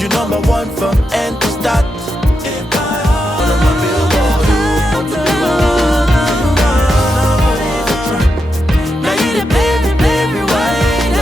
You number one from end to start. All of my billboard, you want to be one. Now you the baby wine.